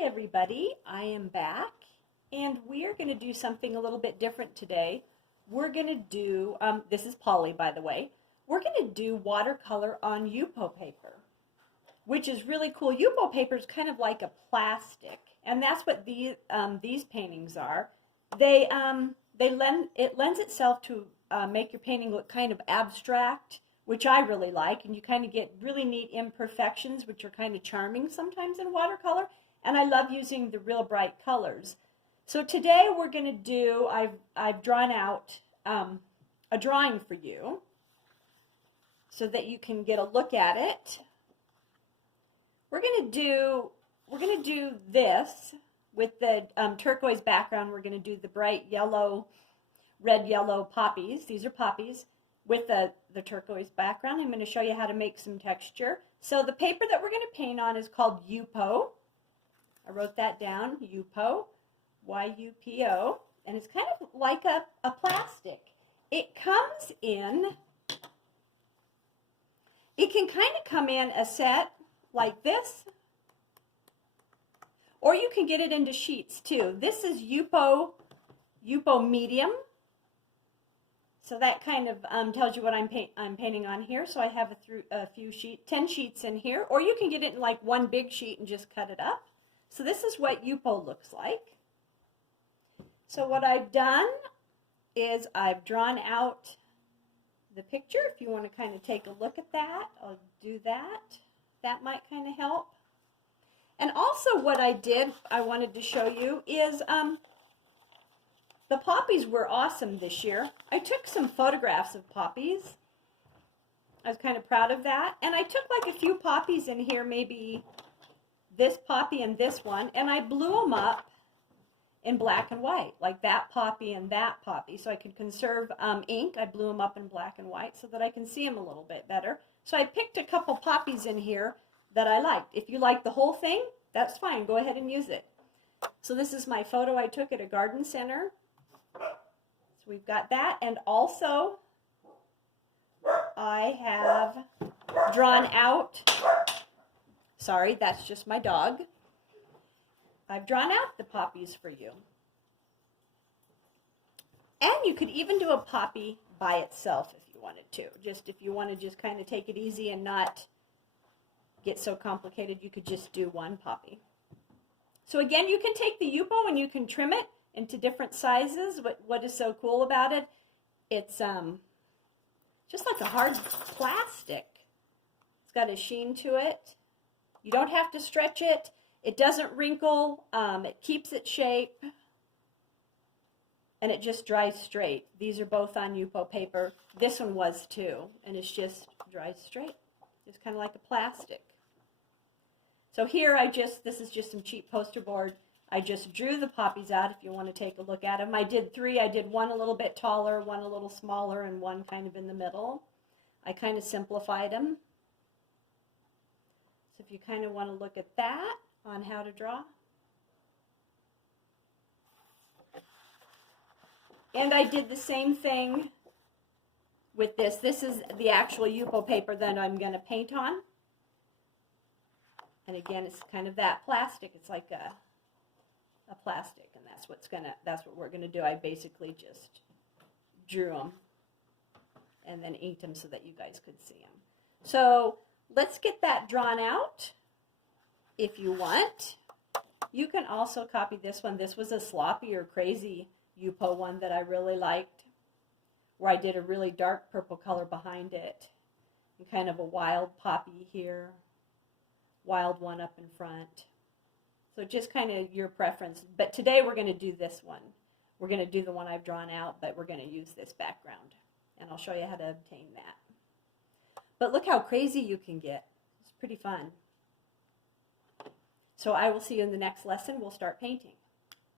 Hi everybody, I am back and we are going to do something a little bit different today. We're going to do, this is Polly by the way, we're going to do watercolor on Yupo paper, which is really cool. Yupo paper is kind of like a plastic, and that's what these paintings are. It lends itself to make your painting look kind of abstract, which I really like, and you kind of get really neat imperfections, which are kind of charming sometimes in watercolor, and I love using the real bright colors. So today we're going to do, I've drawn out a drawing for you so that you can get a look at it. We're going to do this with the turquoise background. We're going to do the bright yellow, red, yellow poppies. These are poppies with the turquoise background. I'm going to show you how to make some texture. So the paper that we're going to paint on is called Yupo. I wrote that down, Yupo, Y-U-P-O, and it's kind of like a plastic. It comes in, it can kind of come in a set like this, or you can get it into sheets too. This is Yupo medium. So that kind of tells you what I'm painting on here. So I have a few 10 sheets in here, or you can get it in like one big sheet and just cut it up. So this is what Yupo looks like. So what I've done is I've drawn out the picture. If you want to kind of take a look at that, I'll do that. That might kind of help. And also what I wanted to show you is the poppies were awesome this year. I took some photographs of poppies. I was kind of proud of that. And I took like a few poppies in here, maybe this poppy and this one, and I blew them up in black and white, like that poppy and that poppy. So I could conserve ink. I blew them up in black and white so that I can see them a little bit better. So I picked a couple poppies in here that I liked. If you like the whole thing, that's fine. Go ahead and use it. So this is my photo I took at a garden center. So we've got that, and also I have drawn out, sorry, that's just my dog. I've drawn out the poppies for you. And you could even do a poppy by itself if you wanted to. Just if you want to just kind of take it easy and not get so complicated, you could just do one poppy. So again, you can take the Yupo and you can trim it into different sizes. What is so cool about it? It's just like a hard plastic. It's got a sheen to it. You don't have to stretch it. It doesn't wrinkle. It keeps its shape. And it just dries straight. These are both on Yupo paper. This one was too. And it's just dries straight. It's kind of like a plastic. So here this is just some cheap poster board. I just drew the poppies out if you want to take a look at them. I did three. I did one a little bit taller, one a little smaller, and one kind of in the middle. I kind of simplified them. So if you kind of want to look at that on how to draw. And I did the same thing with this. This is the actual Yupo paper that I'm going to paint on. And again, it's kind of that plastic. It's like a plastic, and that's what we're gonna do. I basically just drew them and then inked them so that you guys could see them. So let's get that drawn out. If you want, you can also copy this one. This was a sloppy or crazy Yupo one that I really liked, where I did a really dark purple color behind it and kind of a wild poppy here, wild one up in front. So just kind of your preference. But today we're going to do this one. We're going to do the one I've drawn out, but we're going to use this background. And I'll show you how to obtain that. But look how crazy you can get. It's pretty fun. So I will see you in the next lesson. We'll start painting.